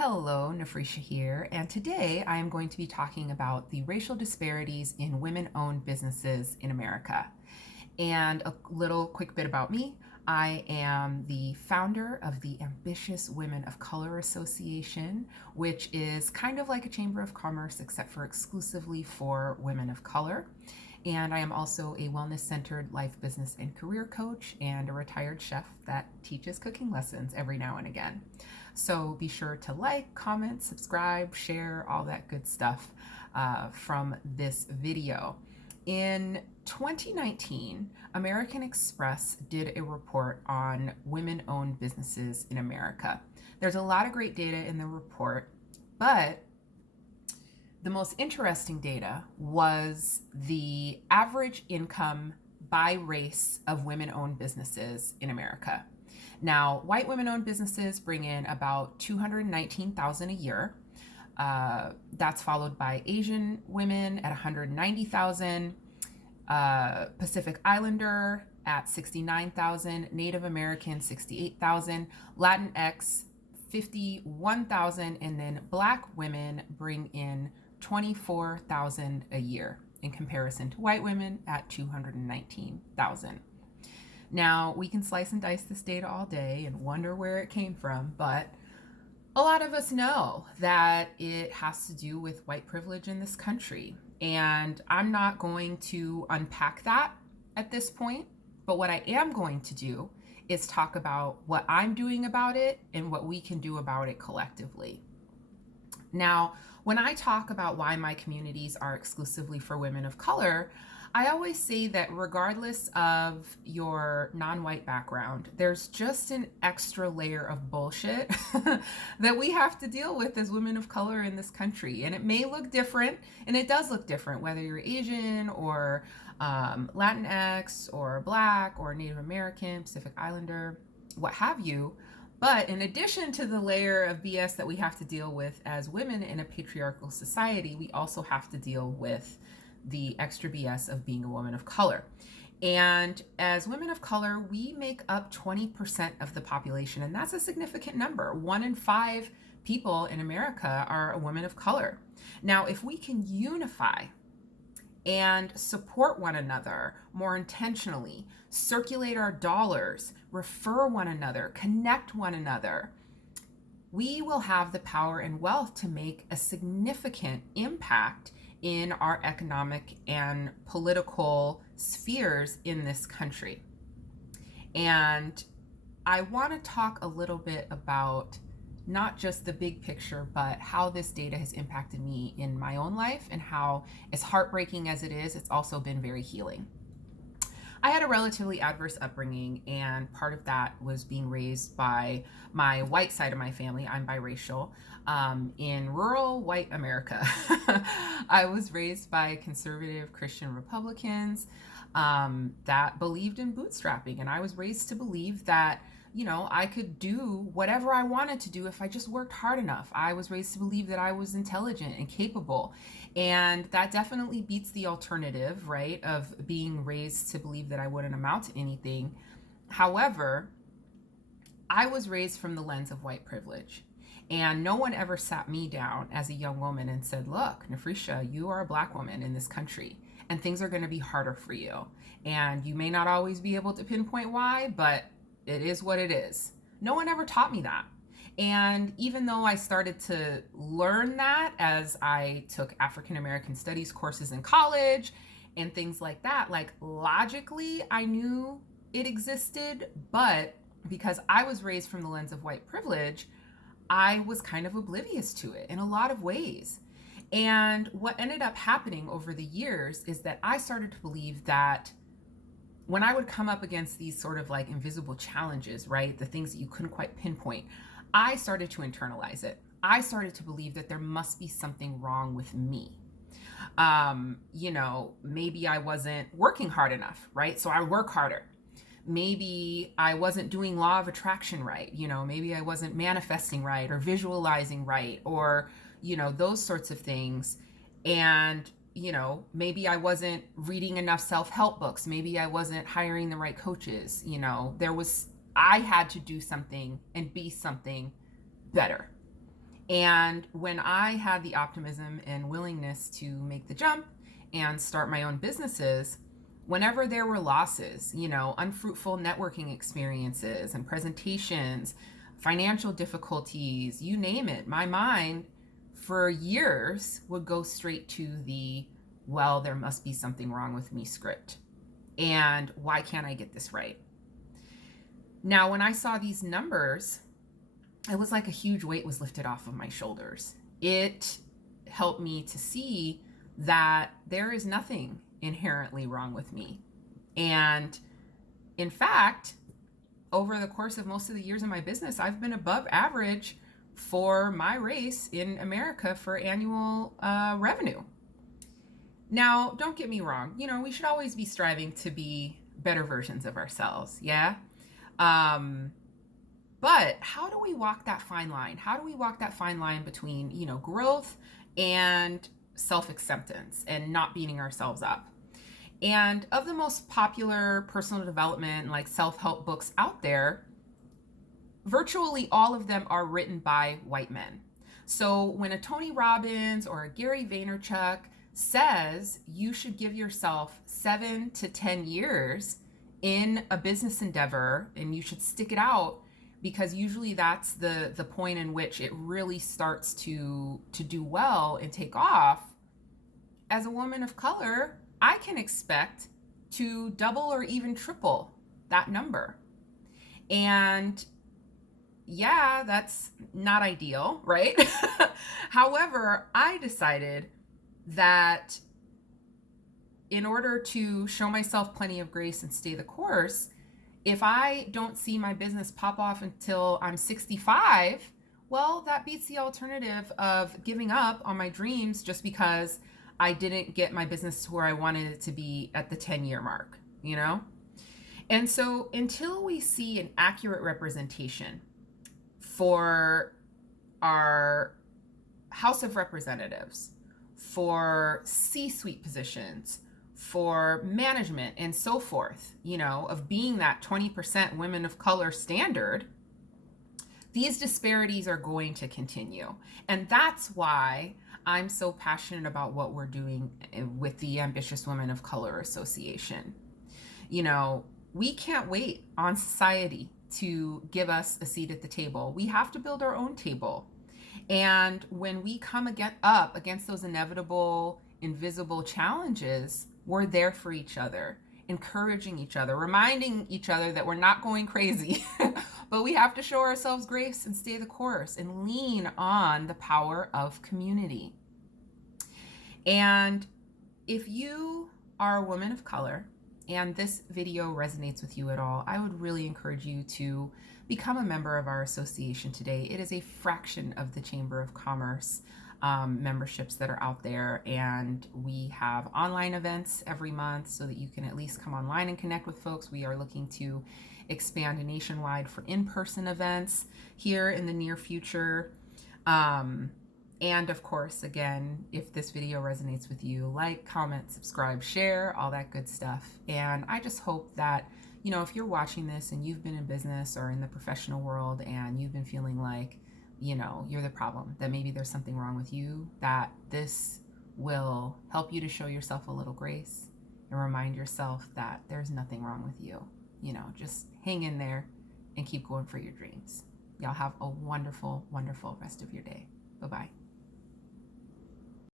Hello, Nephresha here, and today I am going to be talking about the racial disparities in women-owned businesses in America. And a little quick bit about me. I am the founder of the Ambitious Women of Color Association, which is kind of like a chamber of commerce except for exclusively for women of color. And I am also a wellness-centered life, business, and career coach and a retired chef that teaches cooking lessons every now and again. So be sure to like, comment, subscribe, share, all that good stuff from this video. In 2019, American Express did a report on women-owned businesses in America. There's a lot of great data in the report, but the most interesting data was the average income by race of women-owned businesses in America. Now, white women-owned businesses bring in about $219,000 a year. That's followed by Asian women at $190,000, Pacific Islander at $69,000, Native American $68,000, Latinx $51,000, and then Black women bring in $24,000 a year in comparison to white women at $219,000. Now, we can slice and dice this data all day and wonder where it came from, but a lot of us know that it has to do with white privilege in this country. And I'm not going to unpack that at this point, but what I am going to do is talk about what I'm doing about it and what we can do about it collectively. Now, when I talk about why my communities are exclusively for women of color, I always say that regardless of your non-white background, there's just an extra layer of bullshit that we have to deal with as women of color in this country. And it may look different, and it does look different, whether you're Asian or Latinx or Black or Native American, Pacific Islander, what have you. But in addition to the layer of BS that we have to deal with as women in a patriarchal society, we also have to deal with the extra BS of being a woman of color. And as women of color, we make up 20% of the population, and that's a significant number. 1 in 5 people in America are a woman of color. Now, if we can unify and support one another more intentionally, circulate our dollars, refer one another, connect one another, we will have the power and wealth to make a significant impact in our economic and political spheres in this country. And I want to talk a little bit about not just the big picture, but how this data has impacted me in my own life and how, as heartbreaking as it is, it's also been very healing. I had a relatively adverse upbringing, and part of that was being raised by my white side of my family. I'm biracial. In rural white America. I was raised by conservative Christian Republicans that believed in bootstrapping, and I was raised to believe that I could do whatever I wanted to do if I just worked hard enough. I was raised to believe that I was intelligent and capable. And that definitely beats the alternative, right, of being raised to believe that I wouldn't amount to anything. However, I was raised from the lens of white privilege. And no one ever sat me down as a young woman and said, look, Nephresha, you are a Black woman in this country, and things are going to be harder for you. And you may not always be able to pinpoint why, but it is what it is. No one ever taught me that. And even though I started to learn that as I took African American studies courses in college and things like that, like logically, I knew it existed, but because I was raised from the lens of white privilege, I was kind of oblivious to it in a lot of ways. And what ended up happening over the years is that I started to believe that when I would come up against these sort of like invisible challenges, right, the things that you couldn't quite pinpoint, I started to internalize it. I started to believe that there must be something wrong with me. Maybe I wasn't working hard enough, right? So I work harder. Maybe I wasn't doing law of attraction right. Maybe I wasn't manifesting right or visualizing right or, those sorts of things. And maybe I wasn't reading enough self-help books. Maybe I wasn't hiring the right coaches. I had to do something and be something better. And when I had the optimism and willingness to make the jump and start my own businesses, whenever there were losses, unfruitful networking experiences and presentations, financial difficulties, you name it, my mind for years would go straight to the, well, there must be something wrong with me script. And why can't I get this right? Now, when I saw these numbers, it was like a huge weight was lifted off of my shoulders. It helped me to see that there is nothing inherently wrong with me. And in fact, over the course of most of the years of my business, I've been above average for my race in America for annual revenue. Now, don't get me wrong. We should always be striving to be better versions of ourselves. Yeah. But how do we walk that fine line? How do we walk that fine line between, growth and self-acceptance and not beating ourselves up? And of the most popular personal development, like self-help books out there, virtually all of them are written by white men. So when a Tony Robbins or a Gary Vaynerchuk says you should give yourself 7 to 10 years in a business endeavor and you should stick it out, because usually that's the point in which it really starts to do well and take off, as a woman of color, I can expect to double or even triple that number. And yeah, that's not ideal, right? However, I decided that in order to show myself plenty of grace and stay the course, if I don't see my business pop off until I'm 65, well, that beats the alternative of giving up on my dreams just because I didn't get my business to where I wanted it to be at the 10-year mark, And so until we see an accurate representation for our House of Representatives, for C-suite positions, for management and so forth, of being that 20% women of color standard, these disparities are going to continue. And that's why I'm so passionate about what we're doing with the Ambitious Women of Color Association. We can't wait on society to give us a seat at the table. We have to build our own table. And when we come up against those inevitable, invisible challenges, we're there for each other, encouraging each other, reminding each other that we're not going crazy, but we have to show ourselves grace and stay the course and lean on the power of community. And if you are a woman of color and this video resonates with you at all, I would really encourage you to become a member of our association today. It is a fraction of the Chamber of Commerce memberships that are out there, and we have online events every month so that you can at least come online and connect with folks. We are looking to expand nationwide for in-person events here in the near future. And of course, again, if this video resonates with you, like, comment, subscribe, share, all that good stuff. And I just hope that, if you're watching this and you've been in business or in the professional world and you've been feeling like, you're the problem, that maybe there's something wrong with you, that this will help you to show yourself a little grace and remind yourself that there's nothing wrong with you. Just hang in there and keep going for your dreams. Y'all have a wonderful, wonderful rest of your day. Bye-bye.